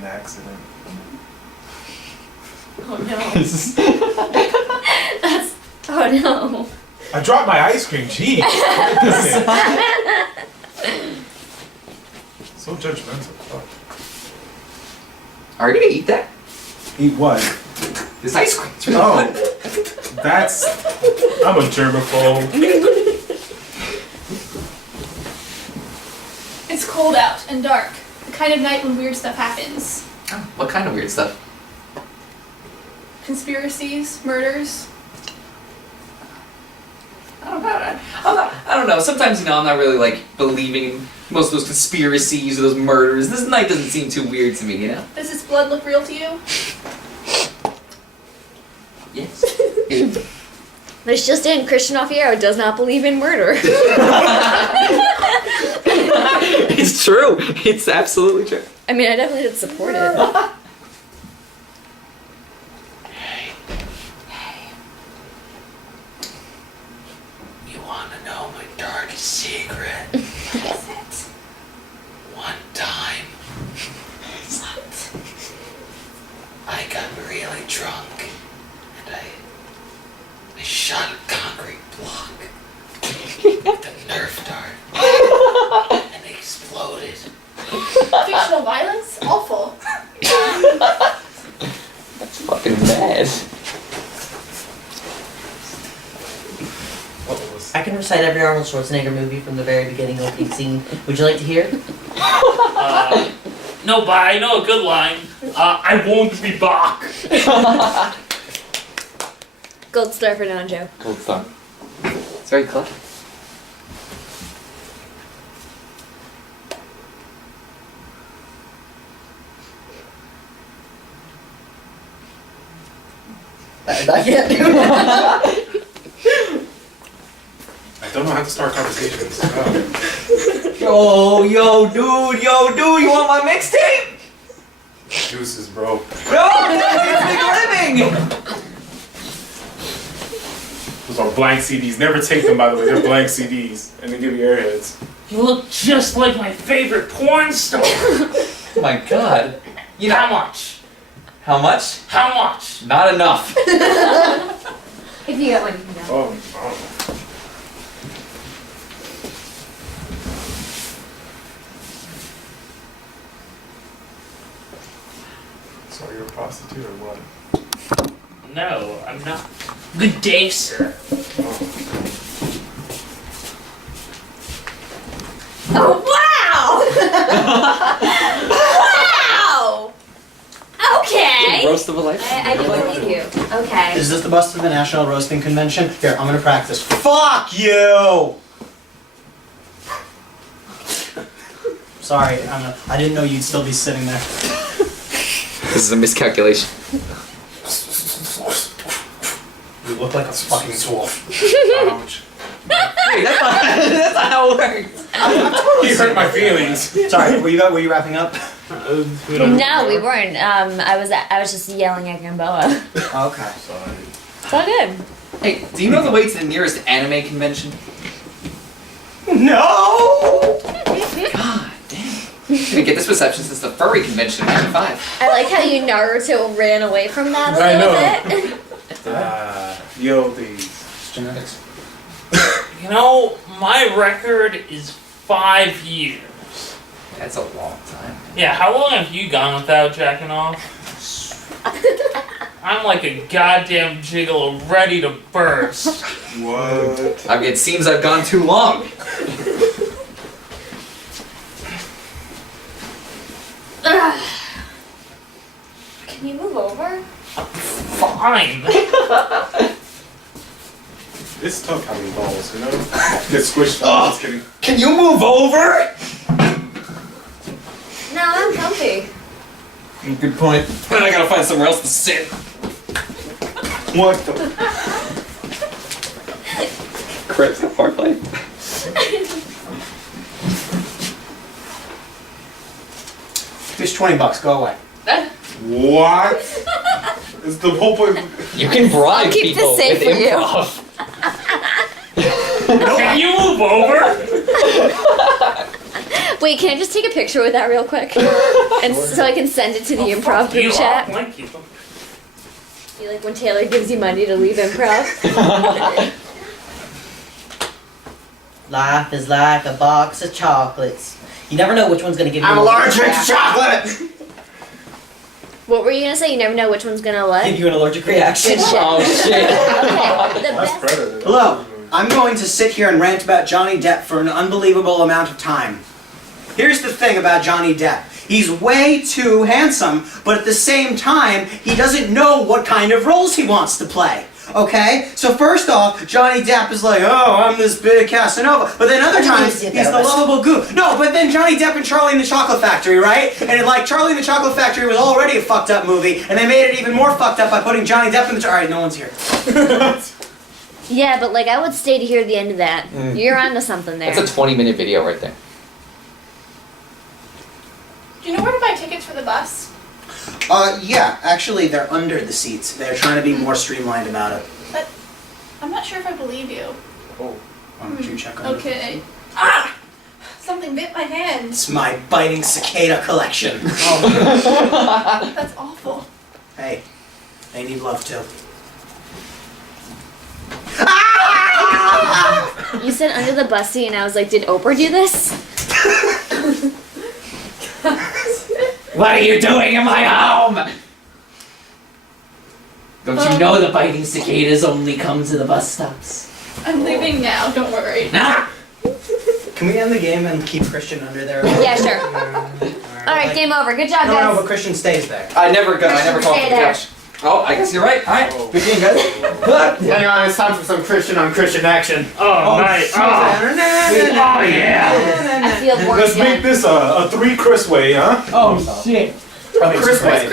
an accident. Oh no. That's... Oh no. I dropped my ice cream. Jeez. So judgmental. Fuck. Are you gonna eat that? Eat what? This ice cream. It's really Oh, good. that's... I'm a germaphobe. It's cold out and dark. The kind of night when weird stuff happens. Oh, what kind of weird stuff? Conspiracies, murders. I don't know. Sometimes, I'm not really like believing most of those conspiracies or those murders. This night doesn't seem too weird to me, Does this blood look real to you? Yes. But it's just in. Christian Alfiero does not believe in murder. It's true. It's absolutely true. I mean, I definitely did support it. You want to know my darkest secret? One time, I got really drunk and I shot a concrete block with a Nerf dart and it exploded. Fictional violence? Awful. That's fucking bad. I can recite every Arnold Schwarzenegger movie from the very beginning opening scene. Would you like to hear? No, but I know a good line. I won't be back. Gold star for Nanjo. Gold star. It's very clever. I can't do it. I don't know how to start conversations. Yo, dude, you want my mixtape? Juices, bro. No, it's big living! Those are blank CDs. Never take them, by the way. They're blank CDs. And they give you airheads. You look just like my favorite porn star. Oh my god. How much? How much? How much? Not enough. If you get one, you can go. Oh. So you're a prostitute or what? No, I'm not. Good day, sir. Oh, wow! Wow! Okay! Roast of a life. I do believe you. Okay. Is this the bust of the National Roasting Convention? Here, I'm gonna practice. Fuck you! Sorry, I didn't know you'd still be sitting there. This is a miscalculation. You look like a fucking tool. Ouch. Wait, that's not how it works. You hurt my feelings. Sorry, were you wrapping up? No, we weren't. I was just yelling at Gamboa. Okay. Sorry. It's all good. Hey, do you know the way to the nearest anime convention? No! God damn. Didn't get this reception since the furry convention in 95. I like how you Naruto ran away from that a I little know. bit. Yo, these. It's genetics. You know, my record is 5 years. That's a long time. Yeah, how long have you gone without jacking off? I'm like a goddamn gigolo ready to burst. What? I mean, it seems I've gone too long. Can you move over? Fine. It's tough having balls, you know? Get squished. I'm just kidding. Can you move over? No, I'm comfy. Good point. Then I gotta find somewhere else to sit. What the? Crips, hard play. Here's $20, go away. What? It's the whole point. You can bribe I'll keep people this safe with for you. improv. Can you move over? Wait, can I just take a picture with that real quick? And so I can send it to the improv Fuck you, group I'll chat? blank you. You like when Taylor gives you money to leave improv? Life is like a box of chocolates. You never know which one's gonna give you. I'm an allergic to reaction. chocolate! What were you gonna say? You never know which one's gonna what? Give you an allergic reaction. Good shit. Oh shit. Okay, the That's best. Predator. Hello, I'm going to sit here and rant about Johnny Depp for an unbelievable amount of time. Here's the thing about Johnny Depp. He's way too handsome, but at the same time, he doesn't know what kind of roles he wants to play. Okay? So first off, Johnny Depp is like, oh, I'm this big Casanova. But then other times, he's the lovable goof. No, but then Johnny Depp and Charlie and the Chocolate Factory, right? And like, Charlie and the Chocolate Factory was already a fucked up movie, and they made it even more fucked up by putting Johnny Depp in the... Alright, no one's here. Yeah, but like I would stay to hear the end of that. You're onto something there. That's a 20-minute video right there. Do you know where to buy tickets for the bus? Yeah, actually, they're under the seats. They're trying to be more streamlined about it. But I'm not sure if I believe you. Oh. Why don't you check on it? Okay. Ah! Something bit my hand. It's my biting cicada collection. That's awful. Hey, they need love too. You said under the bus seat, and I was like, did Oprah do this? What are you doing in my home? Don't you know the biting cicadas only come to the bus stops? I'm leaving now, don't worry. Nah. Can we end the game and keep Christian under there? Yeah, sure. Alright, game over. Good job, No, no, guys. but Christian stays there. I never called Stay for the there. couch. Oh, I guess you're right. Alright. Oh. Good game, guys. Hang on, it's time for some Christian on Christian action. Oh, nice. Oh, yeah. I feel bored Let's make again. this a 3 Chris way, huh? Oh, shit. Chris way.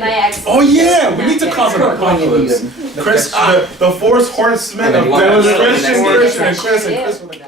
My ex. Oh yeah, we need to cause an apocalypse. Chris, the force horsemen of You want Christian, that? Christian, and Chris, and Chris with a